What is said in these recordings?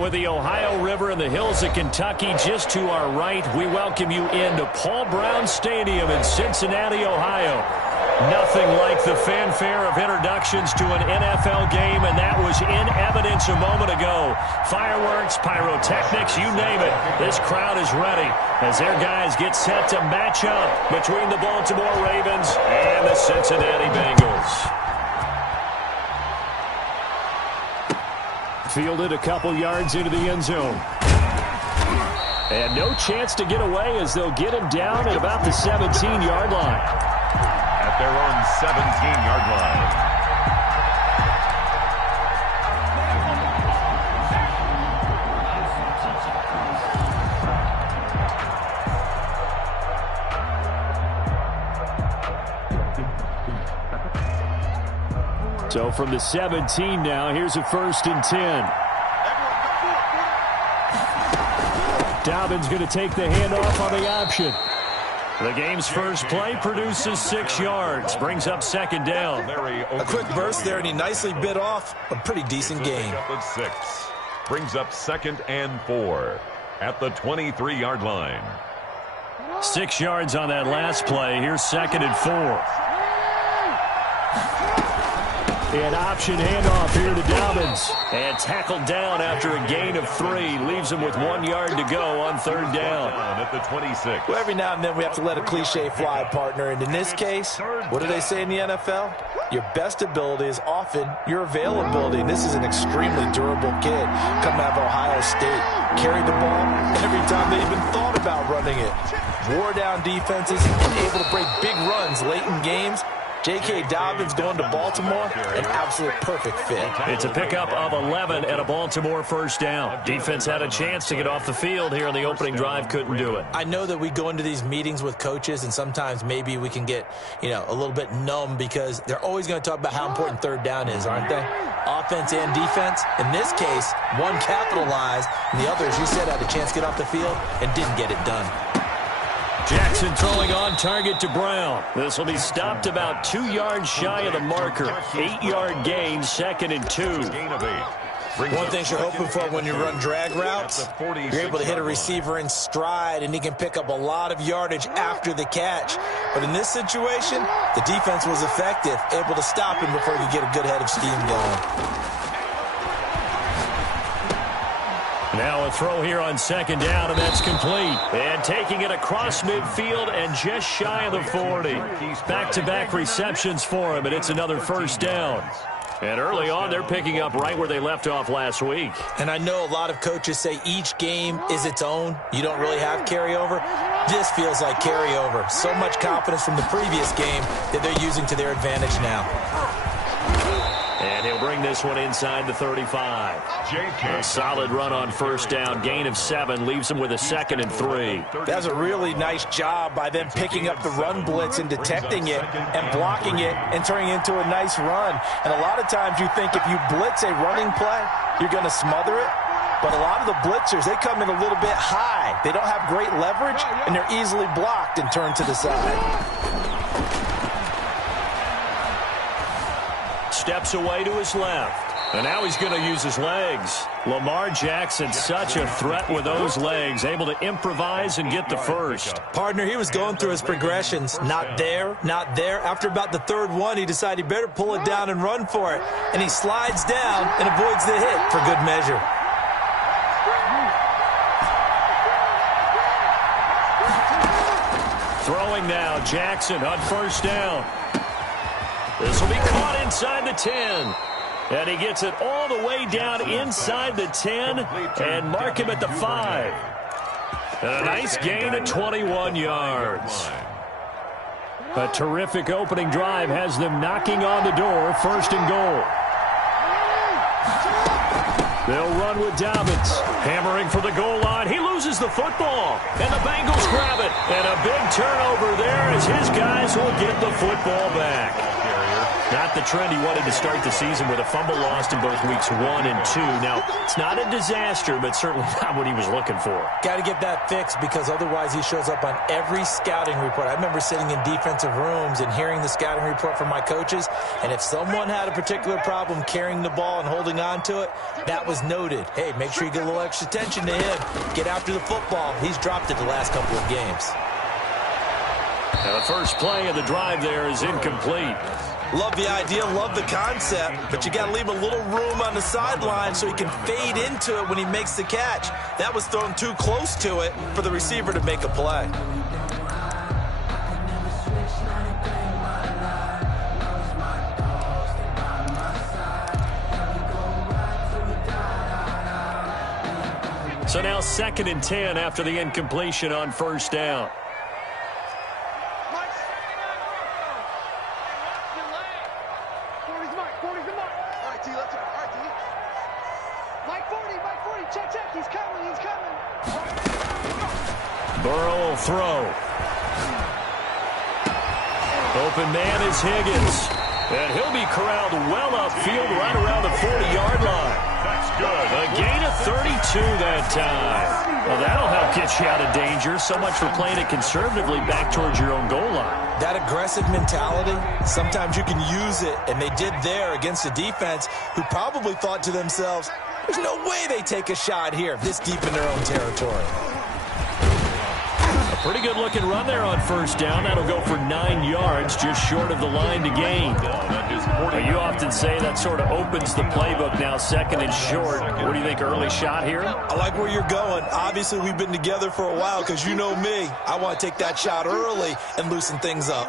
With the Ohio River and the hills of Kentucky just to our right, we welcome you into Paul Brown Stadium in Cincinnati, Ohio. Nothing like the fanfare of introductions to an NFL game, and that was in evidence a moment ago. Fireworks, pyrotechnics, you name it. This crowd is ready as their guys get set to match up between the Baltimore Ravens and the Cincinnati Bengals. Fielded a couple yards into the end zone. And no chance to get away as they'll get him down at about the 17-yard line. At their own 17-yard line. So from the 17 now, here's a 1st and 10. Dobbins going to take the handoff on the option. The game's first play produces 6 yards, brings up 2nd down. A quick burst there, and he nicely bit off a pretty decent gain. 6 brings up 2nd and 4 at the 23-yard line. 6 yards on that last play. Here's 2nd and 4. An option handoff here to Dobbins. And tackled down after a gain of 3. Leaves him with 1 yard to go on 3rd down. At the 26. Well, every now and then we have to let a cliche fly, partner. And in this case, what do they say in the NFL? Your best ability is often your availability. And this is an extremely durable kid coming out of Ohio State. Carried the ball every time they even thought about running it. Wore down defenses and able to break big runs late in games. J.K. Dobbins going to Baltimore, an absolute perfect fit. It's a pickup of 11 and a Baltimore 1st down. Defense had a chance to get off the field here in the opening drive, couldn't do it. I know that we go into these meetings with coaches, and sometimes maybe we can get, a little bit numb because they're always going to talk about how important 3rd down is, aren't they? Offense and defense. In this case, one capitalized, and the other, as you said, had a chance to get off the field and didn't get it done. Jackson throwing on target to Brown. This will be stopped about 2 yards shy of the marker. 8-yard gain, 2nd and 2. One thing you're hoping for when you run drag routes, you're able to hit a receiver in stride, and he can pick up a lot of yardage after the catch. But in this situation, the defense was effective, able to stop him before he could get a good head of steam going. Now a throw here on 2nd down, and that's complete. And taking it across midfield and just shy of the 40. Back-to-back receptions for him, and it's another 1st down. And early on, they're picking up right where they left off last week. And I know a lot of coaches say each game is its own. You don't really have carryover. This feels like carryover. So much confidence from the previous game that they're using to their advantage now. And he'll bring this one inside the 35. A solid run on 1st down. Gain of 7 leaves him with a 2nd and 3. That's a really nice job by them picking up the run blitz and detecting it and blocking it and turning it into a nice run. And a lot of times you think if you blitz a running play, you're going to smother it. But a lot of the blitzers, they come in a little bit high. They don't have great leverage, and they're easily blocked and turned to the side. Steps away to his left. And now he's going to use his legs. Lamar Jackson, such a threat with those legs, able to improvise and get the 1st. Partner, he was going through his progressions. Not there, not there. After about the 3rd one, he decided he better pull it down and run for it. And he slides down and avoids the hit for good measure. Throwing now, Jackson on 1st down. This will be caught inside the 10. And he gets it all the way down inside the 10 and mark him at the 5. And a nice gain of 21 yards. A terrific opening drive has them knocking on the door, 1st and goal. They'll run with Dobbins. Hammering for the goal line. He loses the football. And the Bengals grab it. And a big turnover there as his guys will get the football back. Not the trend he wanted to start the season with a fumble lost in both weeks 1 and 2. Now, it's not a disaster, but certainly not what he was looking for. Got to get that fixed because otherwise he shows up on every scouting report. I remember sitting in defensive rooms and hearing the scouting report from my coaches, and if someone had a particular problem carrying the ball and holding on to it, that was noted. Hey, make sure you get a little extra attention to him. Get after the football. He's dropped it the last couple of games. Now the first play of the drive there is incomplete. Love the idea, love the concept, but you got to leave a little room on the sideline so he can fade into it when he makes the catch. That was thrown too close to it for the receiver to make a play. So now 2nd and 10 after the incompletion on first down. Burrow will throw. Open man is Higgins. And he'll be corralled well upfield right around the 40-yard line. That's good. A gain of 32 that time. Well, that'll help get you out of danger. So much for playing it conservatively back towards your own goal line. That aggressive mentality, sometimes you can use it, and they did there against a defense who probably thought to themselves, there's no way they take a shot here this deep in their own territory. Pretty good looking run there on first down. That'll go for 9 yards, just short of the line to gain. You often say that sort of opens the playbook now, 2nd and short. What do you think, early shot here? I like where you're going. Obviously, we've been together for a while because you know me. I want to take that shot early and loosen things up.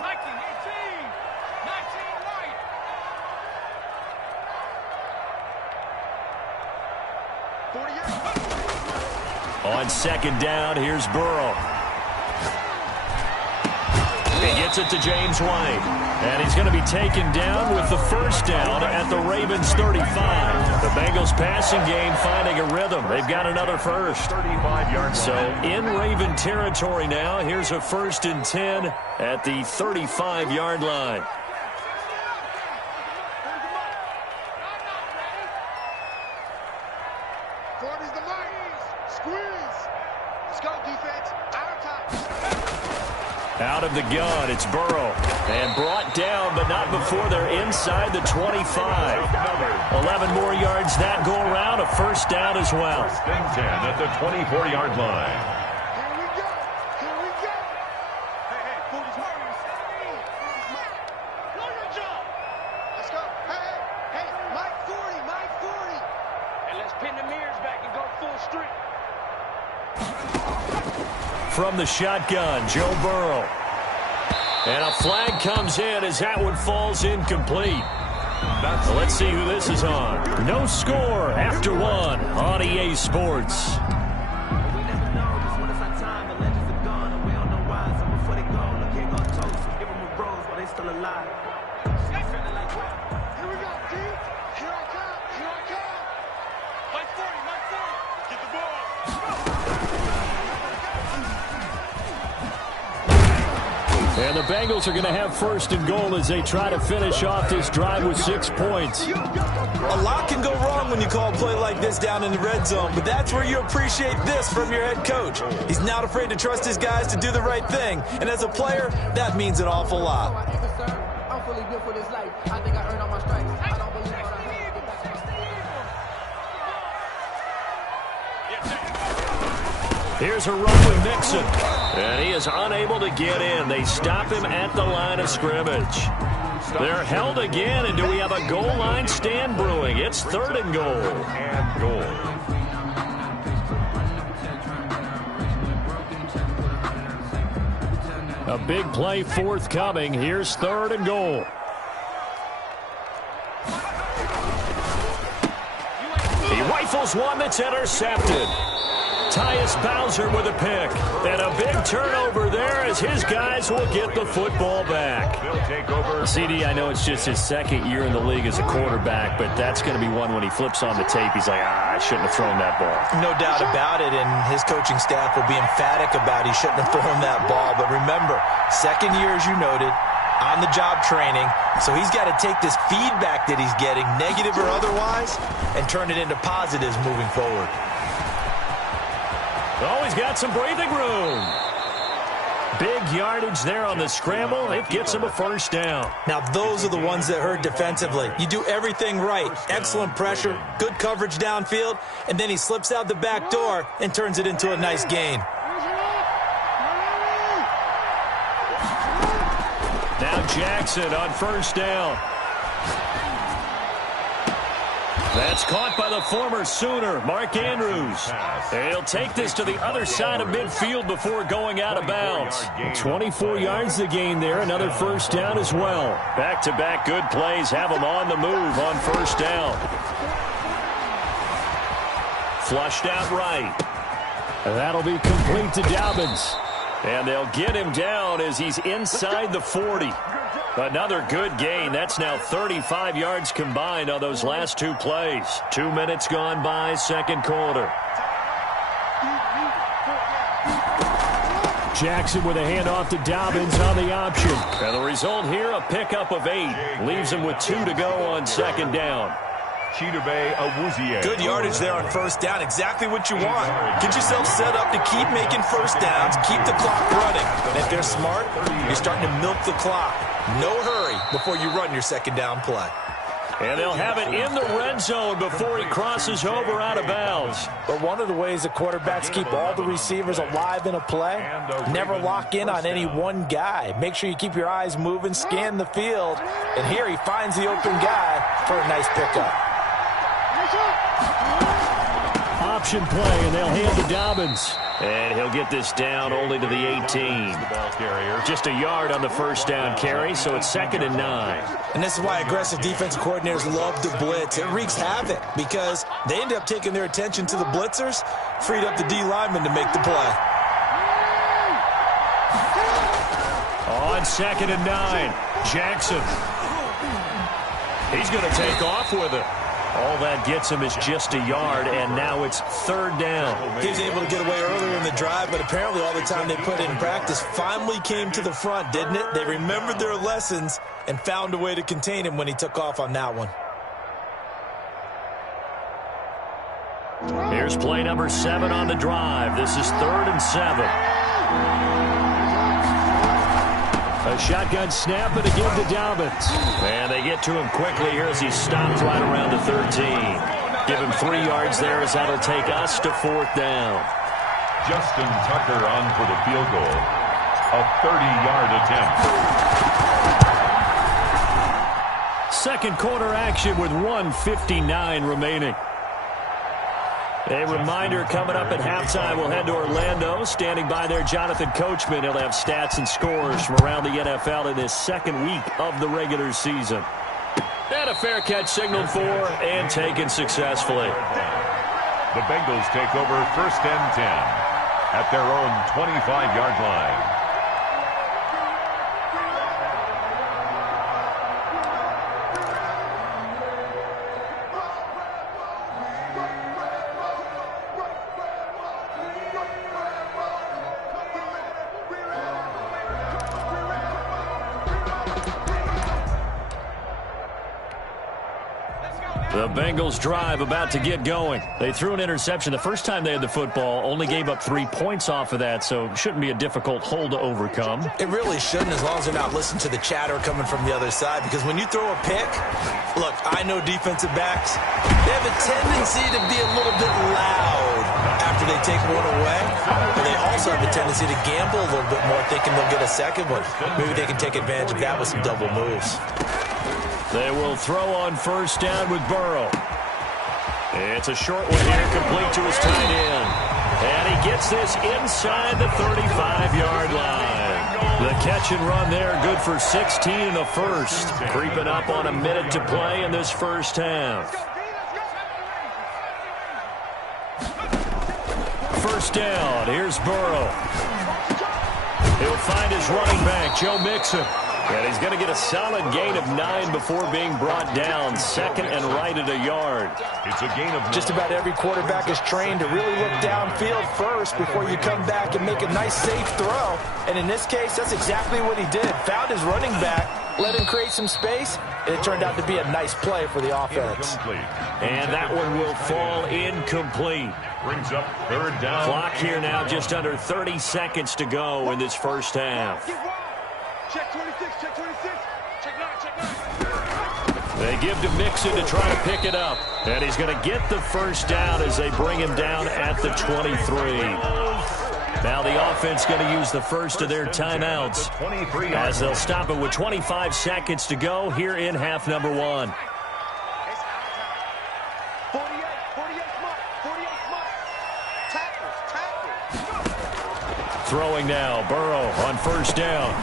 On 2nd down, here's Burrow. He gets it to James White. And he's going to be taken down with the first down at the Ravens 35. The Bengals passing game finding a rhythm. They've got another first. 35-yard So in Raven territory now, here's a 1st and 10 at the 35-yard line. Out of the gun, it's Burrow. And brought down, but not before they're inside the 25. 11 more yards that go around, a first down as well. 1st and 10 at the 24-yard line. Here we go. Here we go. Hey, 40's mine. Blow your job. Let's go. Hey, Mike 40, Mike 40. And let's pin the mirrors back and go full street. From the shotgun, Joe Burrow. And a flag comes in as that one falls incomplete. So let's see who this is on. No score after 1 on EA Sports. And the Bengals are going to have 1st and goal as they try to finish off this drive with 6 points. A lot can go wrong when you call a play like this down in the red zone, but that's where you appreciate this from your head coach. He's not afraid to trust his guys to do the right thing, and as a player, that means an awful lot. I'm fully built for this life. I think I earned all my stripes. I don't believe what I heard. Here's a run with Mixon. And he is unable to get in. They stop him at the line of scrimmage. They're held again, and do we have a goal line stand brewing? It's 3rd and goal. And goal. A big play forthcoming. Here's 3rd and goal. He rifles one that's intercepted. Tyus Bowser with a pick. And a big turnover there as his guys will get the football back. They'll take over. CD, I know it's just his 2nd year in the league as a quarterback, but that's going to be one when he flips on the tape. He's like, I shouldn't have thrown that ball. No doubt about it, and his coaching staff will be emphatic about he shouldn't have thrown that ball. But remember, 2nd year, as you noted, on-the-job training, so he's got to take this feedback that he's getting, negative or otherwise, and turn it into positives moving forward. Oh, he's got some breathing room. Big yardage there on the scramble. It gets him a first down. Now, those are the ones that hurt defensively. You do everything right. Excellent pressure, good coverage downfield, and then he slips out the back door and turns it into a nice gain. Now Jackson on first down. That's caught by the former Sooner, Mark Andrews. He'll take this to the other side of midfield before going out of bounds. 24 yards to gain there, another first down as well. Back-to-back good plays have him on the move on first down. Flushed out right. That'll be complete to Dobbins. And they'll get him down as he's inside the 40. Another good gain. That's now 35 yards combined on those last two plays. 2 minutes gone by, second quarter. Jackson with a handoff to Dobbins on the option. And the result here, a pickup of 8. Leaves him with 2 to go on second down. Good yardage there on first down. Exactly what you want. Get yourself set up to keep making first downs, keep the clock running. And if they're smart, you're starting to milk the clock. No hurry before you run your second down play. And they'll have it in the red zone before he crosses over out of bounds. But one of the ways that quarterbacks keep all the receivers alive in a play, never lock in on any one guy. Make sure you keep your eyes moving, scan the field. And here he finds the open guy for a nice pickup. Option play, and they'll hand to Dobbins. And he'll get this down only to the 18. Just a yard on the first down carry, so it's 2nd and 9. And this is why aggressive defensive coordinators love to blitz. It wreaks havoc because they end up taking their attention to the blitzers, freed up the D lineman to make the play. On 2nd and 9, Jackson. He's going to take off with it. All that gets him is just a yard, and now it's 3rd down. He was able to get away earlier in the drive, but apparently all the time they put in practice finally came to the front, didn't it? They remembered their lessons and found a way to contain him when he took off on that one. Here's play number 7 on the drive. This is 3rd and 7. A shotgun snap and a give to Dobbins. And they get to him quickly here as he stops right around the 13. Give him 3 yards there as that'll take us to 4th down. Justin Tucker on for the field goal. A 30-yard attempt. Second quarter action with 1:59 remaining. A reminder coming up at halftime, we'll head to Orlando. Standing by there, Jonathan Coachman. He'll have stats and scores from around the NFL in this second week of the regular season. And a fair catch signaled for and taken successfully. The Bengals take over 1st and 10 at their own 25-yard line. The Bengals drive about to get going. They threw an interception the first time they had the football, only gave up 3 points off of that, so it shouldn't be a difficult hole to overcome. It really shouldn't, as long as they're not listening to the chatter coming from the other side, because when you throw a pick, look, I know defensive backs, they have a tendency to be a little bit loud after they take one away, but they also have a tendency to gamble a little bit more, thinking they'll get a second one. Maybe they can take advantage of that with some double moves. They will throw on first down with Burrow. It's a short one here, complete to his tight end. And he gets this inside the 35-yard line. The catch and run there, good for 16 in the first. Creeping up on a minute to play in this first half. First down, here's Burrow. He'll find his running back, Joe Mixon. And he's going to get a solid gain of 9 before being brought down. Second and right at a yard. It's a gain of 9. Just about every quarterback is trained to really look downfield first before you come back and make a nice, safe throw. And in this case, that's exactly what he did. Found his running back, let him create some space, and it turned out to be a nice play for the offense. And that one will fall incomplete. Brings up third down. Clock here now, just under 30 seconds to go in this first half. Check 26, check 26. Check 9, check 9. They give to Mixon to try to pick it up. And he's going to get the first down as they bring him down at the 23. Now the offense going to use the first of their timeouts as they'll stop it with 25 seconds to go here in half number 1. 48 smart. Tackles. Throwing now, Burrow on first down.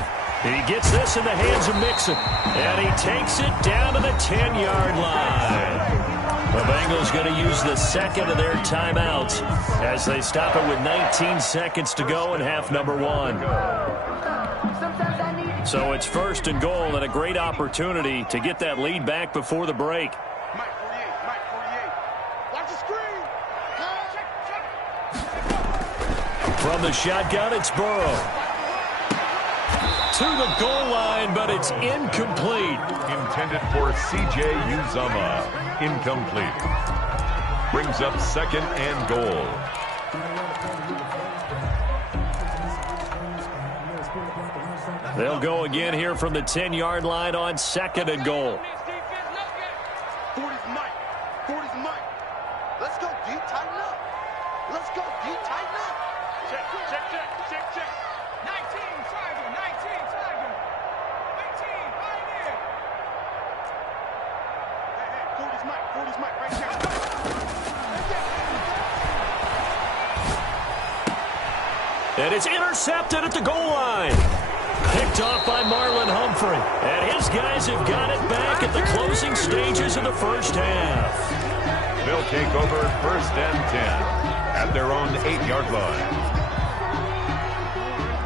He gets this in the hands of Mixon, and he takes it down to the 10-yard line. The Bengals going to use the second of their timeouts as they stop it with 19 seconds to go in half number 1. So it's first and goal and a great opportunity to get that lead back before the break. Mike 48. Watch the screen. From the shotgun, it's Burrow. To the goal line, but it's incomplete. Intended for C.J. Uzomah. Incomplete. Brings up second and goal. They'll go again here from the 10-yard line on second and goal. 40's Mike. Let's go deep, tighten up. Check. 19, Tiger. 18, Pioneer. Hey, 40's Mike, right there. And it's intercepted at the goal line. Picked off by Marlon Humphrey. And his guys have got it back at the closing stages of the first half. They'll take over first and 10 at their own 8-yard line.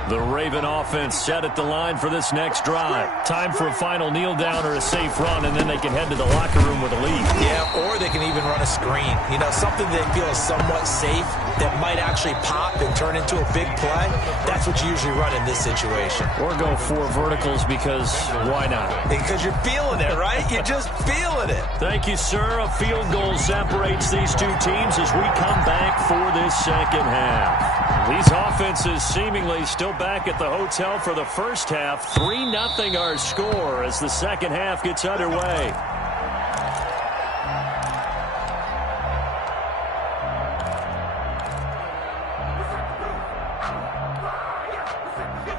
The Raven offense set at the line for this next drive. Time for a final kneel down or a safe run, and then they can head to the locker room with a lead. Yeah, or they can even run a screen. You know, something they feel is somewhat safe that might actually pop and turn into a big play. That's what you usually run in this situation. Or go 4 verticals because why not? Because you're feeling it, right? You're just feeling it. Thank you, sir. A field goal separates these two teams as we come back for this second half. These offenses seemingly still back at the hotel for the first half. 3-0 our score as the second half gets underway.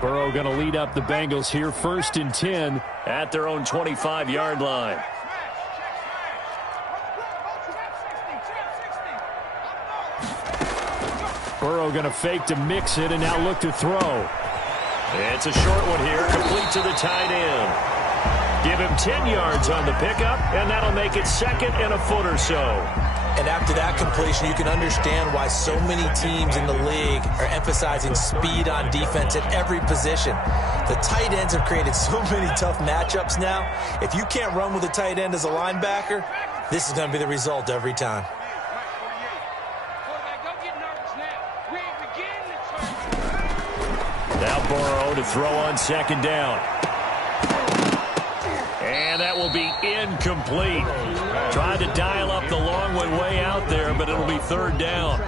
Burrow going to lead up the Bengals here first and 10 at their own 25-yard line. Burrow going to fake to mix it and now look to throw. It's a short one here, complete to the tight end. Give him 10 yards on the pickup, and that'll make it second and a foot or so. And after that completion, you can understand why so many teams in the league are emphasizing speed on defense at every position. The tight ends have created so many tough matchups now. If you can't run with a tight end as a linebacker, this is going to be the result every time. Now Burrow to throw on second down. And that will be incomplete. Tried to dial up the long one way out there, but it'll be third down.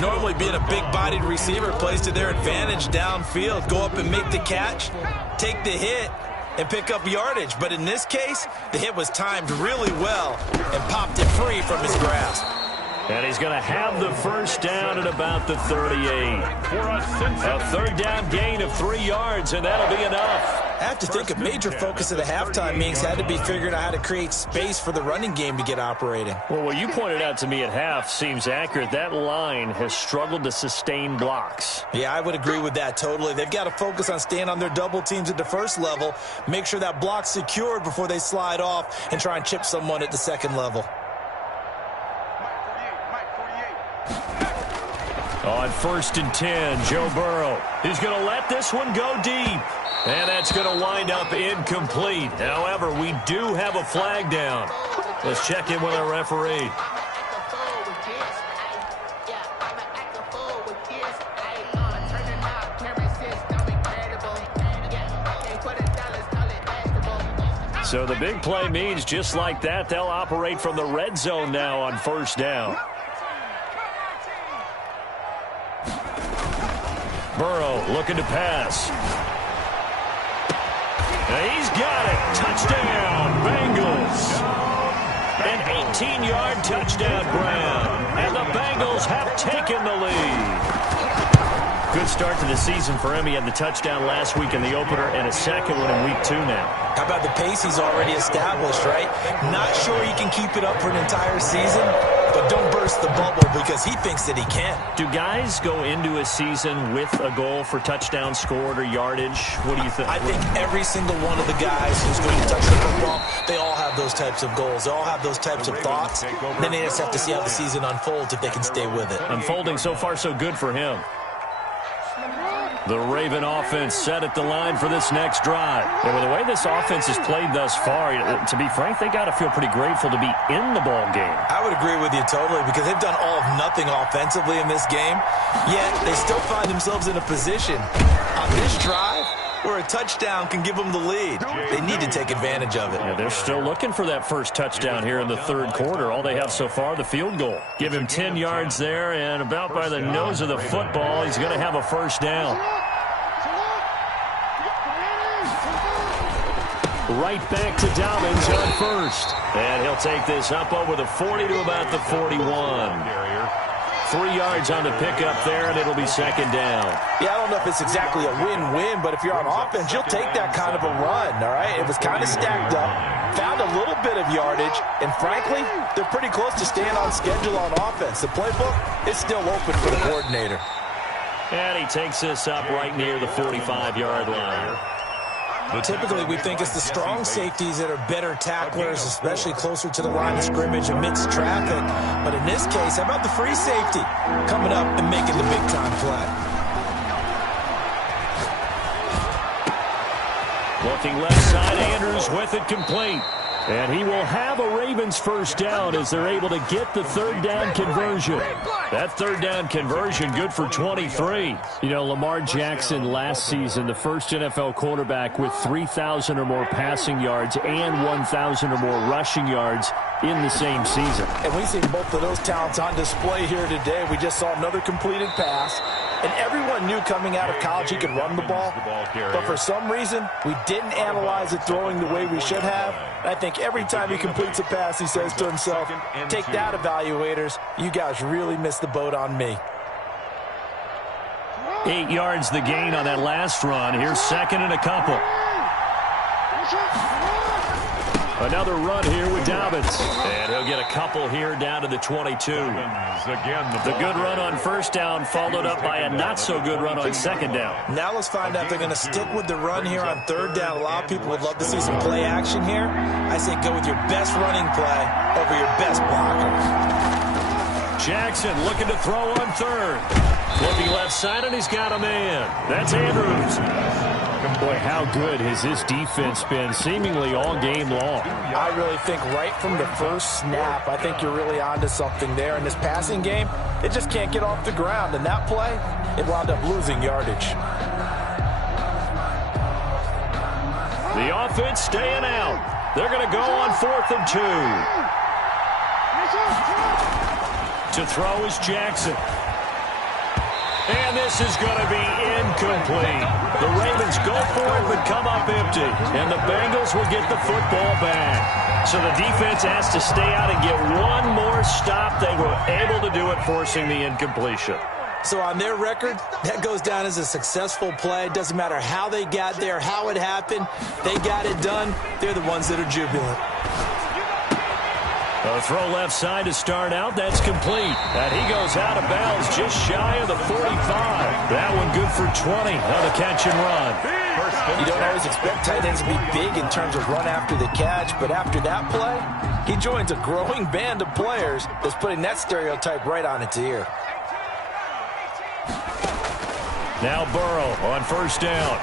Normally being a big-bodied receiver plays to their advantage downfield. Go up and make the catch, take the hit, and pick up yardage. But in this case, the hit was timed really well and popped it free from his grasp. And he's going to have the first down at about the 38. A third down gain of 3 yards, and that'll be enough. I have to think a major focus of the halftime meetings had to be figuring out how to create space for the running game to get operating. Well, what you pointed out to me at half seems accurate. That line has struggled to sustain blocks. Yeah, I would agree with that totally. They've got to focus on staying on their double teams at the first level, make sure that block's secured before they slide off and try and chip someone at the second level. On 1st and 10, Joe Burrow. He's going to let this one go deep. And that's going to wind up incomplete. However, we do have a flag down. Let's check in with our referee. So the big play means just like that, they'll operate from the red zone now on 1st down. Burrow looking to pass. And he's got it. Touchdown, Bengals. An 18-yard touchdown, Brown. And the Bengals have taken the lead. Good start to the season for him. He had the touchdown last week in the opener and a second one in week 2 now. How about the pace he's already established, right? Not sure he can keep it up for an entire season, but don't burst the bubble because he thinks that he can. Do guys go into a season with a goal for touchdown scored or yardage? What do you think? I think every single one of the guys who's going to touch the football, they all have those types of goals. They all have those types of thoughts. And then they just have to see how the season unfolds if they can stay with it. Unfolding so far so good for him. The Raven offense set at the line for this next drive. And with the way this offense has played thus far, to be frank, they got to feel pretty grateful to be in the ball game. I would agree with you totally because they've done all of nothing offensively in this game, yet they still find themselves in a position on this drive where a touchdown can give them the lead. They need to take advantage of it. Yeah, they're still looking for that first touchdown here in the 3rd quarter. All they have so far, the field goal. Give him 10 yards there, and about by the nose of the football, he's going to have a 1st down. Right back to Dobbins on 1st. And he'll take this up over the 40 to about the 41. 3 yards on the pickup there, and it'll be 2nd down. Yeah, I don't know if it's exactly a win-win, but if you're on offense, you'll take that kind of a run, all right? It was kind of stacked up, found a little bit of yardage, and frankly, they're pretty close to staying on schedule on offense. The playbook is still open for the coordinator. And he takes this up right near the 45-yard line. Typically, we think it's the strong safeties that are better tacklers, especially closer to the line of scrimmage amidst traffic. But in this case, how about the free safety coming up and making the big-time play? Looking left side, Andrews with it complete. And he will have a Ravens 1st down as they're able to get the 3rd down conversion. That 3rd down conversion good for 23. You know, Lamar Jackson last season, the first NFL quarterback with 3,000 or more passing yards and 1,000 or more rushing yards in the same season. And we've seen both of those talents on display here today. We just saw another completed pass. And everyone knew coming out of college he could run the ball. But for some reason, we didn't analyze it throwing the way we should have. And I think every time he completes a pass, he says to himself, take that, evaluators. You guys really missed the boat on me. 8 yards the gain on that last run. Here's 2nd and a couple. Another run here with Dobbins. And he'll get a couple here down to the 22. The good run on 1st down followed up by a not-so-good run on 2nd down. Now let's find out if they're going to stick with the run here on 3rd down. A lot of people would love to see some play action here. I say go with your best running play over your best blocker. Jackson looking to throw on 3rd. Looking left side, and he's got a man. That's Andrews. Boy, how good has this defense been seemingly all game long? I really think right from the first snap, I think you're really onto something there. In this passing game, it just can't get off the ground. And that play, it wound up losing yardage. The offense staying out. They're going to go on 4th and 2. To throw is Jackson. And this is going to be incomplete. The Ravens go for it but come up empty. And the Bengals will get the football back. So the defense has to stay out and get one more stop. They were able to do it, forcing the incompletion. So on their record, that goes down as a successful play. Doesn't matter how they got there, how it happened. They got it done. They're the ones that are jubilant. A throw left side to start out. That's complete. And he goes out of bounds just shy of the 45. That one good for 20 on the catch and run. You don't always expect tight ends to be big in terms of run after the catch, but after that play, he joins a growing band of players that's putting that stereotype right on its ear. Now Burrow on first down.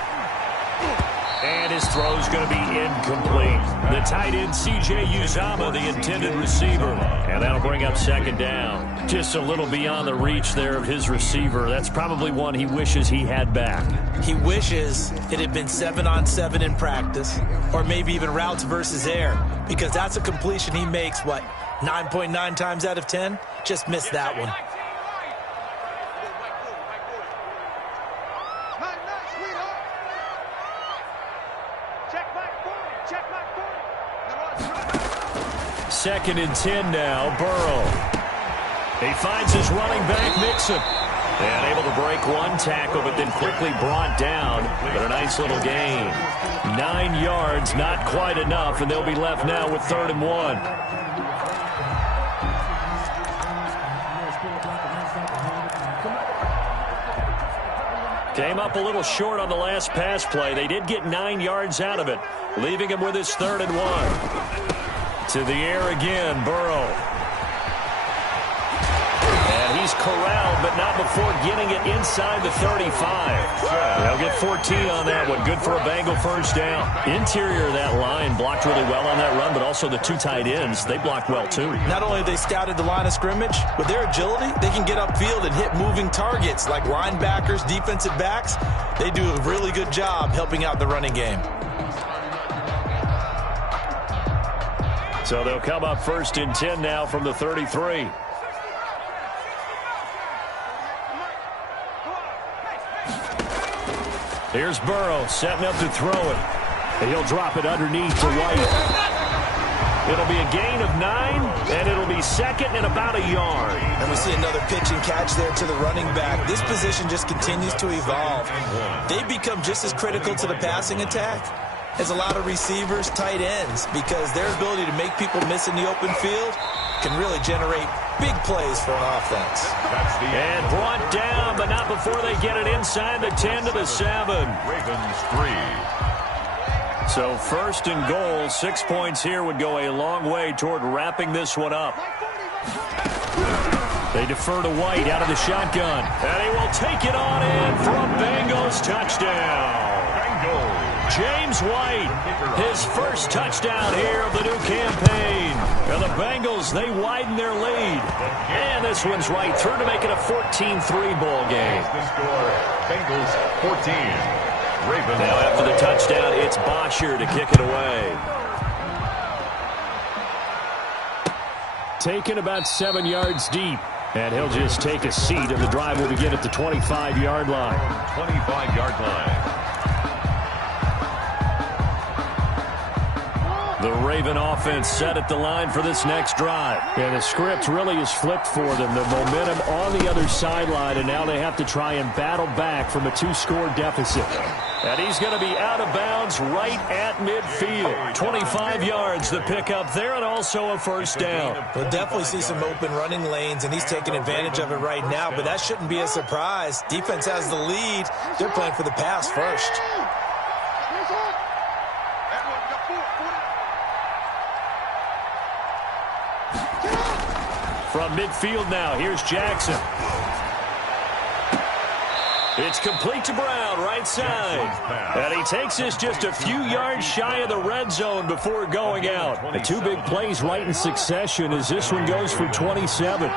And his throw's going to be incomplete. The tight end, C.J. Uzomah, the intended receiver. And that'll bring up second down. Just a little beyond the reach there of his receiver. That's probably one he wishes he had back. He wishes it had been 7-on-7 in practice, or maybe even routes versus air, because that's a completion he makes, 9.9 times out of 10? Just missed that one. Second and 10 now, Burrow. He finds his running back, Mixon. And able to break one tackle, but then quickly brought down. But a nice little gain. 9 yards, not quite enough, and they'll be left now with 3rd and 1. Came up a little short on the last pass play. They did get 9 yards out of it, leaving him with his 3rd and 1. To the air again, Burrow. And he's corralled, but not before getting it inside the 35. They'll get 14 on that one. Good for a Bengal first down. Interior of that line blocked really well on that run, but also the 2 tight ends, they blocked well too. Not only have they scouted the line of scrimmage, with their agility, they can get upfield and hit moving targets like linebackers, defensive backs. They do a really good job helping out the running game. So they'll come up 1st and 10 now from the 33. Here's Burrow setting up to throw it. And he'll drop it underneath to White. It'll be a gain of 9, and it'll be 2nd and about a yard. And we see another pitch and catch there to the running back. This position just continues to evolve. They become just as critical to the passing attack as a lot of receivers, tight ends, because their ability to make people miss in the open field can really generate big plays for an offense. And brought down, but not before they get it inside the 10 to the 7. Ravens 3. So 1st and goal, 6 points here would go a long way toward wrapping this one up. They defer to White out of the shotgun. And he will take it on in for a Bengals touchdown. James White, his first touchdown here of the new campaign. And the Bengals, they widen their lead. And this one's right through to make it a 14-3 ball game. The score, Bengals 14. Ravens. Now after the touchdown, it's Bosher to kick it away. Taken about 7 yards deep. And he'll just take a seat, and the drive will begin at the 25-yard line. 25-yard line. The Raven offense set at the line for this next drive. And the script really is flipped for them. The momentum on the other sideline, and now they have to try and battle back from a 2-score deficit. And he's going to be out of bounds right at midfield. 25 yards the pickup there, and also a first down. We'll definitely see some open running lanes, and he's taking advantage of it right now, but that shouldn't be a surprise. Defense has the lead. They're playing for the pass first. From midfield now, here's Jackson. It's complete to Brown, right side. And he takes this just a few yards shy of the red zone before going out. The 2 big plays right in succession as this one goes for 27.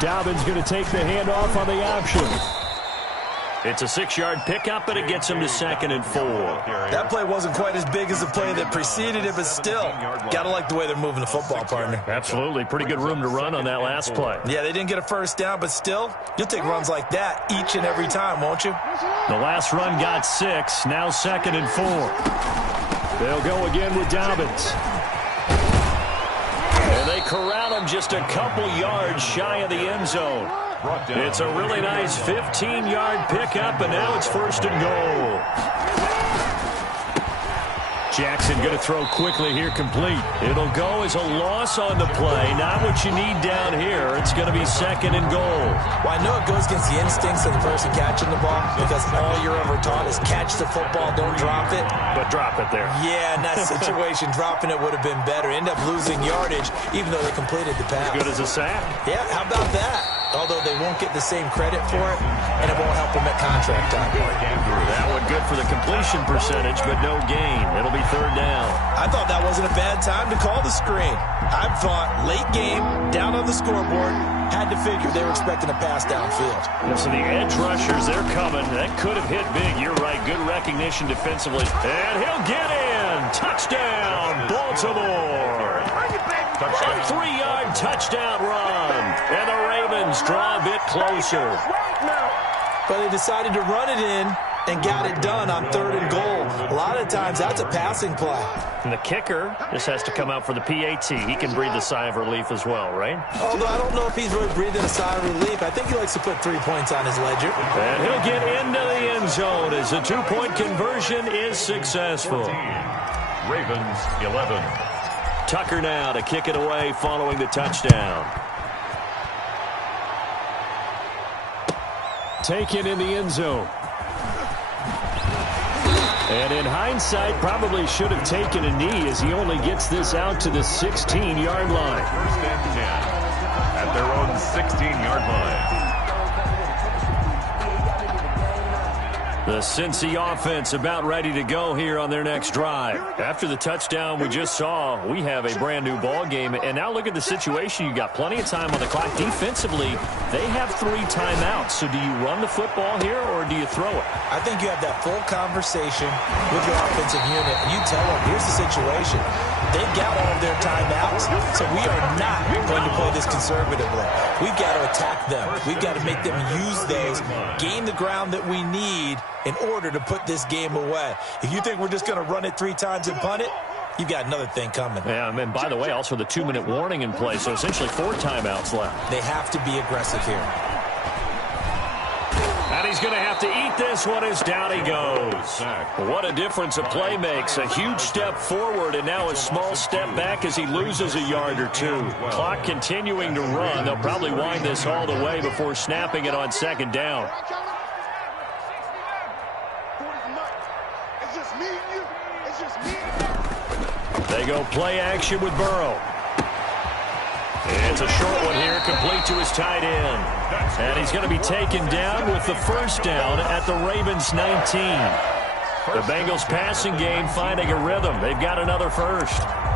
Dobbins going to take the handoff on the option. It's a 6-yard pickup, but it gets him to 2nd and 4. That play wasn't quite as big as the play that preceded it, but still, got to like the way they're moving the football, partner. Absolutely. Pretty good room to run on that last play. Yeah, they didn't get a first down, but still, you'll take runs like that each and every time, won't you? The last run got 6, now 2nd and 4. They'll go again with Dobbins. And they corral him just a couple yards shy of the end zone. It's a really nice 15-yard pickup, and now it's 1st and goal. Jackson going to throw quickly here, complete. It'll go as a loss on the play. Not what you need down here. It's going to be 2nd and goal. Well, I know it goes against the instincts of the person catching the ball because all you're ever taught is catch the football, don't drop it. But drop it there. Yeah, in that situation, dropping it would have been better. End up losing yardage, even though they completed the pass. As good as a sack. Yeah, how about that? Although they won't get the same credit for it, and it won't help them at contract time. That one good for the completion percentage, but no gain. It'll be 3rd down. I thought that wasn't a bad time to call the screen. I thought late game, down on the scoreboard, had to figure they were expecting a pass downfield. Yeah, so the edge rushers, they're coming. That could have hit big. You're right. Good recognition defensively. And he'll get in. Touchdown, Baltimore. A 3-yard touchdown run. And the Ravens draw a bit closer. But they decided to run it in and got it done on 3rd and goal. A lot of times that's a passing play. And the kicker just has to come out for the PAT. He can breathe a sigh of relief as well, right? Although I don't know if he's really breathing a sigh of relief. I think he likes to put 3 points on his ledger. And he'll get into the end zone as the 2-point conversion is successful. 14, Ravens 11. Tucker now to kick it away following the touchdown. Taken in the end zone. And in hindsight, probably should have taken a knee as he only gets this out to the 16-yard line. 1st and 10 at their own 16-yard line. The Cincy offense about ready to go here on their next drive. After the touchdown we just saw, we have a brand new ball game. And now look at the situation. You got plenty of time on the clock. Defensively, they have 3 timeouts. So do you run the football here or do you throw it? I think you have that full conversation with your offensive unit. And you tell them, here's the situation. They've got all of their timeouts, so we are not going to play this conservatively. We've got to attack them. We've got to make them use those, gain the ground that we need in order to put this game away. If you think we're just going to run it 3 times and punt it, you've got another thing coming. Yeah, and by the way, also the 2-minute warning in play, so essentially 4 timeouts left. They have to be aggressive here. And he's going to have to eat this one as down he goes. What a difference a play makes. A huge step forward and now a small step back as he loses a yard or 2. Clock continuing to run. They'll probably wind this all the way before snapping it on 2nd down. They go play action with Burrow. It's a short one here, complete to his tight end. And he's going to be taken down with the 1st down at the Ravens 19. The Bengals passing game finding a rhythm. They've got another 1st.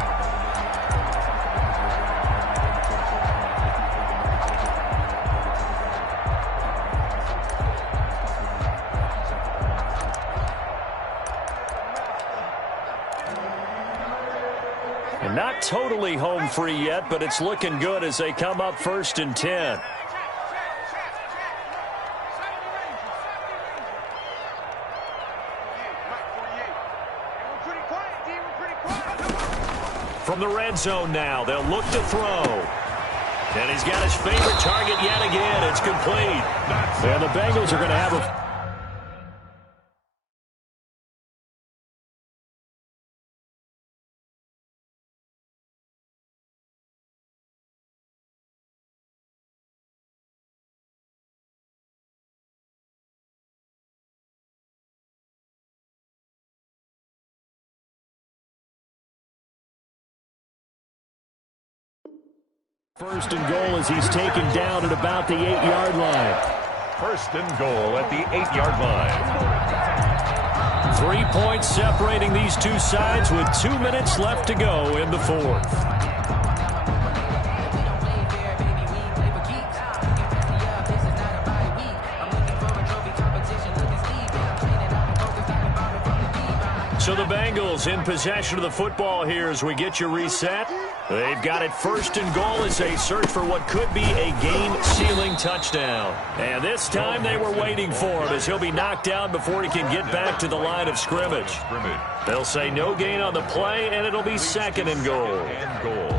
And not totally home free yet, but it's looking good as they come up 1st and 10. From the red zone now, they'll look to throw. And he's got his favorite target yet again. It's complete. And the Bengals are going to have a... First and goal as he's taken down at about the 8-yard line. 1st and goal at the 8-yard line. 3 points separating these two sides with 2 minutes left to go in the 4th. So the Bengals in possession of the football here as we get you reset. They've got it 1st and goal as they search for what could be a game-sealing touchdown. And this time they were waiting for him as he'll be knocked down before he can get back to the line of scrimmage. They'll say no gain on the play, and it'll be 2nd and goal. And goal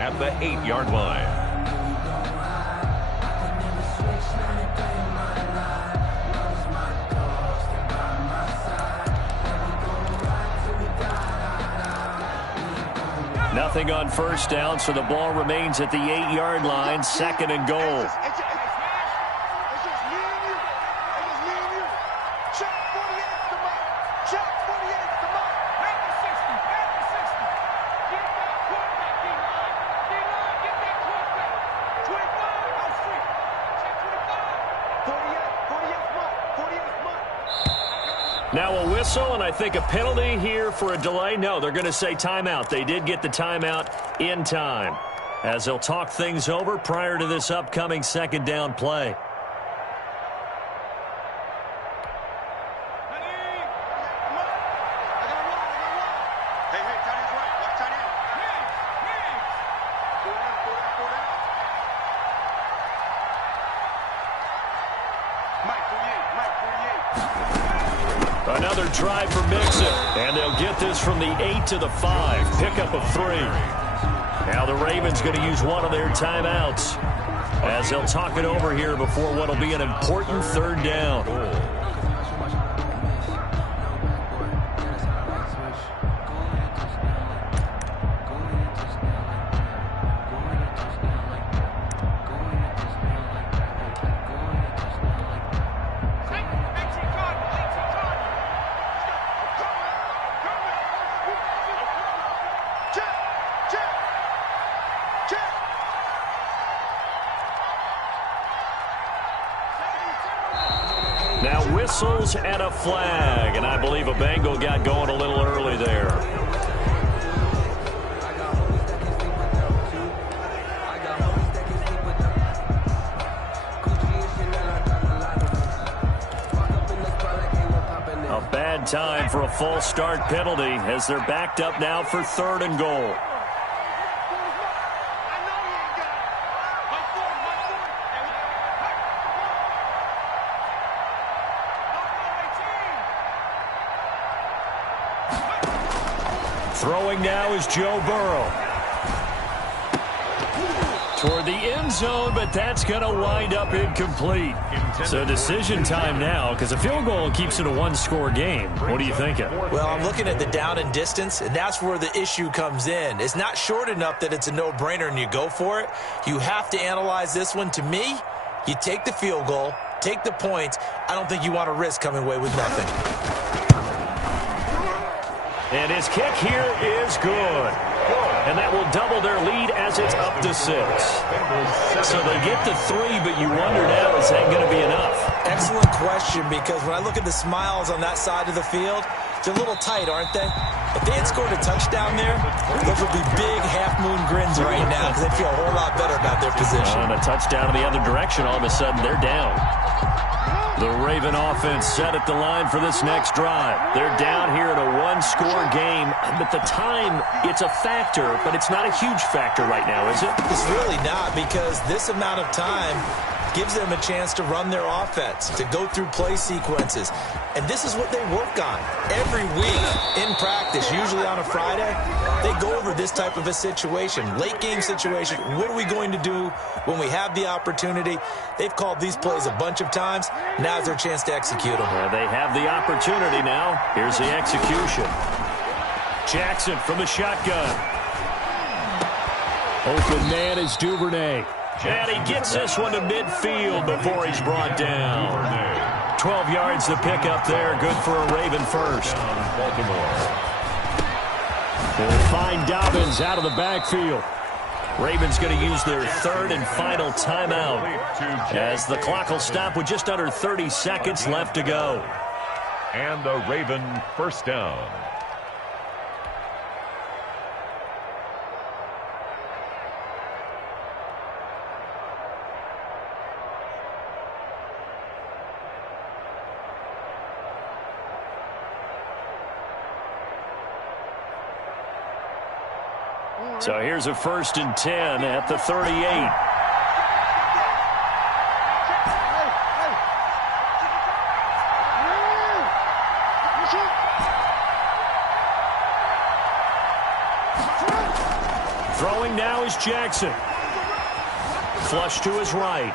at the 8-yard line. nothing on first down, so the ball remains at the 8-yard line, second and goal. Now a whistle, and I think a penalty here for a delay. No, they're going to say timeout. They did get the timeout in time, as they'll talk things over prior to this upcoming second down play. Another drive for Mixon, and they'll get this from the 8 to the 5. Pickup of 3. Now the Ravens going to use one of their timeouts as they'll talk it over here before what will be an important third down. Now whistles and a flag, and I believe a Bengal got going a little early there. A bad time for a false start penalty as they're backed up now for third and goal. Throwing now is Joe Burrow. Toward the end zone, but that's going to wind up incomplete. So decision time now, because a field goal keeps it a one-score game. What are you thinking? Well, I'm looking at the down and distance, and that's where the issue comes in. It's not short enough that it's a no-brainer and you go for it. You have to analyze this one. To me, you take the field goal, take the points. I don't think you want to risk coming away with nothing. And his kick here is good. And that will double their lead as it's up to 6. So they get the 3, but you wonder now, is that going to be enough? Excellent question, because when I look at the smiles on that side of the field, they're a little tight, aren't they? If they had scored a touchdown there, those would be big half-moon grins right now, because they'd feel a whole lot better about their position. And a touchdown in the other direction, all of a sudden they're down. The Raven offense set at the line for this next drive. They're down here in a one-score game, but the time, it's a factor, but it's not a huge factor right now, is it? It's really not, because this amount of time gives them a chance to run their offense, to go through play sequences. And this is what they work on every week in practice, usually on a Friday. They go over this type of a situation, late game situation. What are we going to do when we have the opportunity? They've called these plays a bunch of times. Now's their chance to execute them. Well, they have the opportunity now. Here's the execution. Jackson from the shotgun. Open man is Duvernay. And he gets this one to midfield before he's brought down. 12 yards to pick up there. Good for a Raven first. They'll find Dobbins out of the backfield. Ravens going to use their third and final timeout as the clock will stop with just under 30 seconds left to go. And the Raven first down. So here's a 1st and 10 at the 38. Throwing now is Jackson. Flush to his right.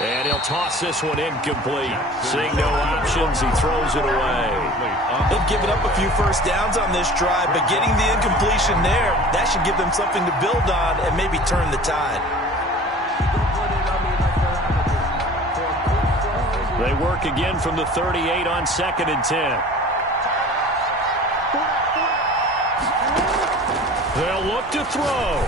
And he'll toss this one incomplete. Seeing no options, he throws it away. They've given up a few first downs on this drive, but getting the incompletion there, that should give them something to build on and maybe turn the tide. They work again from the 38 on 2nd and 10. They'll look to throw.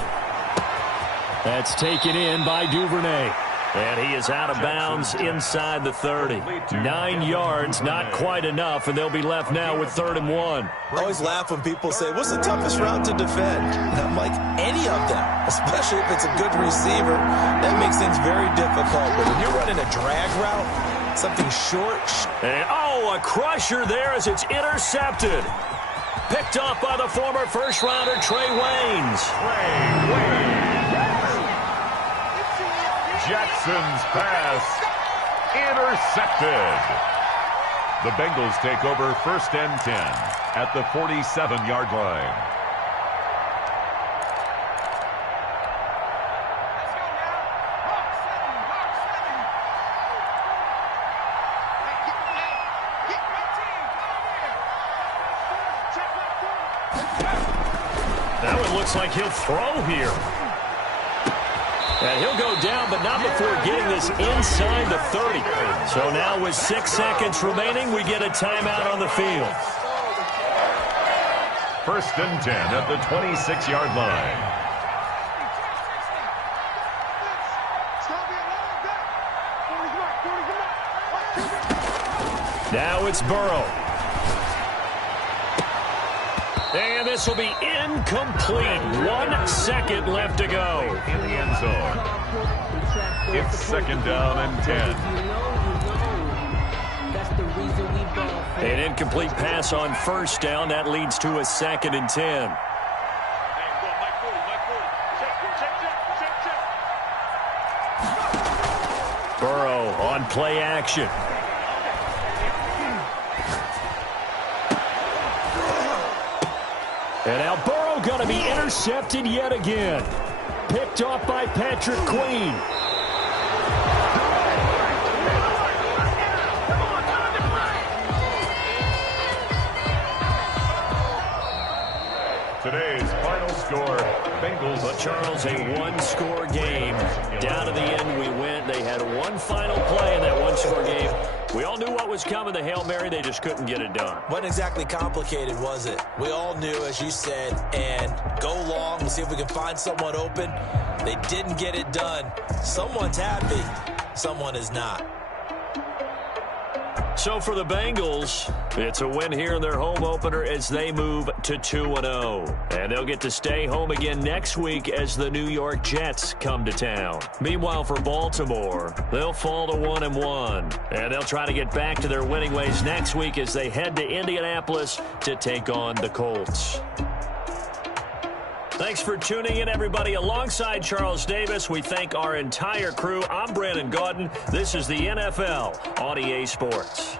That's taken in by Duvernay. And he is out of bounds inside the 30. 9 yards, not quite enough, and they'll be left now with 3rd and 1. I always laugh when people say, what's the toughest route to defend? And I'm like, any of them, especially if it's a good receiver. That makes things very difficult. But when you're running a drag route, something short. And, a crusher there as it's intercepted. Picked off by the former first-rounder Trey Waynes. Jackson's pass intercepted. The Bengals take over 1st and 10 at the 47-yard line. That one looks like he'll throw here. And he'll go down, but not before getting this inside the 30. So now with 6 seconds remaining, we get a timeout on the field. 1st and 10 at the 26-yard line. Now it's Burrow. And this will be incomplete. 1 second left to go. In the end zone. It's 2nd down and 10. An incomplete pass on 1st down. That leads to a 2nd and 10. Burrow on play action. And now Burrow going to be intercepted yet again. Picked off by Patrick Queen. Today's final score, Bengals. But Charles, a one-score game. Down to the end we went. They had one final play in that one-score game. We all knew what was coming, the Hail Mary. They just couldn't get it done. Wasn't exactly complicated, was it? We all knew, as you said, and go long and see if we can find someone open. They didn't get it done. Someone's happy. Someone is not. So for the Bengals, it's a win here in their home opener as they move to 2-0. And they'll get to stay home again next week as the New York Jets come to town. Meanwhile, for Baltimore, they'll fall to 1-1. And they'll try to get back to their winning ways next week as they head to Indianapolis to take on the Colts. Thanks for tuning in, everybody. Alongside Charles Davis, we thank our entire crew. I'm Brandon Gaudin. This is the NFL on EA Sports.